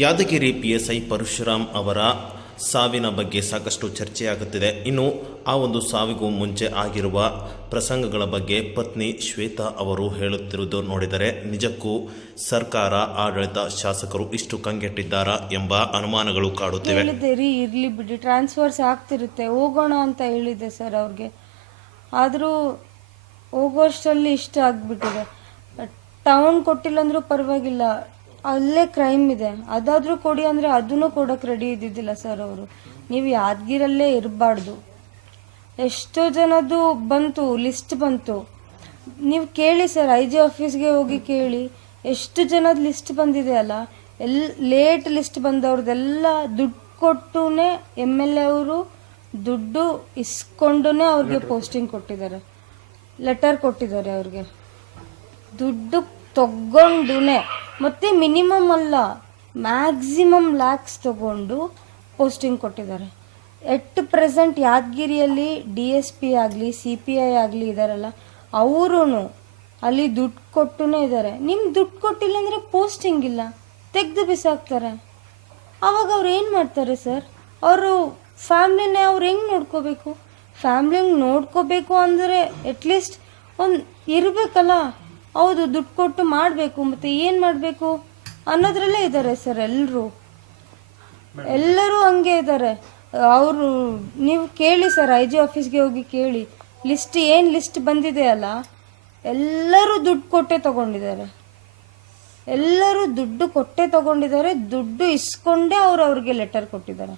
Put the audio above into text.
Yadgir PSI Parashuram ಅವರ ಸಾವಿನ ಬಗ್ಗೆ ಸಾಕಷ್ಟು ಚರ್ಚೆಯಾಗುತ್ತಿದೆ. ಇನ್ನು ಆ ಒಂದು ಸಾವಿಗೂ ಮುಂಚೆ ಆಗಿರುವ ಪ್ರಸಂಗಗಳ ಬಗ್ಗೆ ಪತ್ನಿ ಶ್ವೇತಾ ಅವರು ಹೇಳುತ್ತಿರುವುದು ನೋಡಿದರೆ ನಿಜಕ್ಕೂ ಸರ್ಕಾರ, ಆಡಳಿತ, ಶಾಸಕರು ಇಷ್ಟು ಕಂಗೆಟ್ಟಿದ್ದಾರಾ ಎಂಬ ಅನುಮಾನಗಳು ಕಾಡುತ್ತಿವೆ. ಇರ್ಲಿ ಬಿಡಿ, ಟ್ರಾನ್ಸ್ಫರ್ಸ್ ಆಗ್ತಿರುತ್ತೆ, ಹೋಗೋಣ ಅಂತ ಹೇಳಿದೆ ಸರ್ ಅವ್ರಿಗೆ. ಆದರೂ ಹೋಗೋಷ್ಟರಲ್ಲಿ ಇಷ್ಟ ಆಗ್ಬಿಟ್ಟಿದೆ. ಟೌನ್ ಕೊಟ್ಟಿಲ್ಲ ಅಂದ್ರೂ ಪರವಾಗಿಲ್ಲ, ಅಲ್ಲೇ ಕ್ರೈಮ್ ಇದೆ, ಅದಾದರೂ ಕೊಡಿ ಅಂದರೆ ಅದನ್ನು ಕೊಡೋಕೆ ರೆಡಿ ಇದ್ದಿದ್ದಿಲ್ಲ ಸರ್ ಅವರು. ನೀವು ಯಾದಗಿರಲ್ಲೇ ಇರಬಾರ್ದು. ಎಷ್ಟೋ ಜನದ್ದು ಬಂತು, ಲಿಸ್ಟ್ ಬಂತು, ನೀವು ಕೇಳಿ ಸರ್, IG ಆಫೀಸ್ಗೆ ಹೋಗಿ ಕೇಳಿ, ಎಷ್ಟು ಜನದ ಲಿಸ್ಟ್ ಬಂದಿದೆ ಅಲ್ಲ. ಲೇಟ್ ಲಿಸ್ಟ್ ಬಂದವ್ರದ್ದೆಲ್ಲ ದುಡ್ಡು ಕೊಟ್ಟುನೇ MLA ಅವರು ದುಡ್ಡು ಇಸ್ಕೊಂಡೇ ಅವ್ರಿಗೆ ಪೋಸ್ಟಿಂಗ್ ಕೊಟ್ಟಿದ್ದಾರೆ, ಲೆಟರ್ ಕೊಟ್ಟಿದ್ದಾರೆ ಅವ್ರಿಗೆ. ದುಡ್ಡು ತಗೊಂಡುನೇ, ಮತ್ತೆ ಮಿನಿಮಮ್ ಅಲ್ಲ, ಮ್ಯಾಕ್ಸಿಮಮ್ ಲ್ಯಾಕ್ಸ್ ತಗೊಂಡು ಪೋಸ್ಟಿಂಗ್ ಕೊಟ್ಟಿದ್ದಾರೆ. ಎಟ್ ಪ್ರೆಸೆಂಟ್ ಯಾದಗಿರಿಯಲ್ಲಿ DSP ಆಗಲಿ, CPI ಆಗಲಿ ಇದಾರಲ್ಲ, ಅವರು ಅಲ್ಲಿ ದುಡ್ಡು ಕೊಟ್ಟುನೇ ಇದ್ದಾರೆ. ನಿಮ್ಗೆ ದುಡ್ಡು ಕೊಟ್ಟಿಲ್ಲ ಅಂದರೆ ಪೋಸ್ಟಿಂಗ್ ಇಲ್ಲ, ತೆಗೆದು ಬಿಸಾಕ್ತಾರೆ. ಆವಾಗ ಅವ್ರು ಏನು ಮಾಡ್ತಾರೆ ಸರ್? ಅವರು ಫ್ಯಾಮ್ಲಿನೇ ಅವ್ರು ಹೆಂಗೆ ನೋಡ್ಕೋಬೇಕು? ಫ್ಯಾಮ್ಲಿಂಗೆ ನೋಡ್ಕೋಬೇಕು ಅಂದರೆ ಅಟ್ಲೀಸ್ಟ್ ಒಂದು ಇರಬೇಕಲ್ಲ. ಹೌದು, ದುಡ್ಡು ಕೊಟ್ಟು ಮಾಡಬೇಕು, ಮತ್ತು ಏನು ಮಾಡಬೇಕು ಅನ್ನೋದ್ರಲ್ಲೇ ಇದ್ದಾರೆ ಸರ್ ಎಲ್ಲರೂ ಹಂಗೆ ಇದ್ದಾರೆ. ಅವರು ನೀವು ಕೇಳಿ ಸರ್, IG ಆಫೀಸ್ಗೆ ಹೋಗಿ ಕೇಳಿ, ಏನು ಲಿಸ್ಟ್ ಬಂದಿದೆ ಅಲ್ಲ, ಎಲ್ಲರೂ ದುಡ್ಡು ಕೊಟ್ಟೆ ತಗೊಂಡಿದ್ದಾರೆ. ಎಲ್ಲರೂ ದುಡ್ಡು ಕೊಟ್ಟೆ ತಗೊಂಡಿದ್ದಾರೆ, ದುಡ್ಡು ಇಸ್ಕೊಂಡೇ ಅವ್ರಿಗೆ ಲೆಟರ್ ಕೊಟ್ಟಿದ್ದಾರೆ.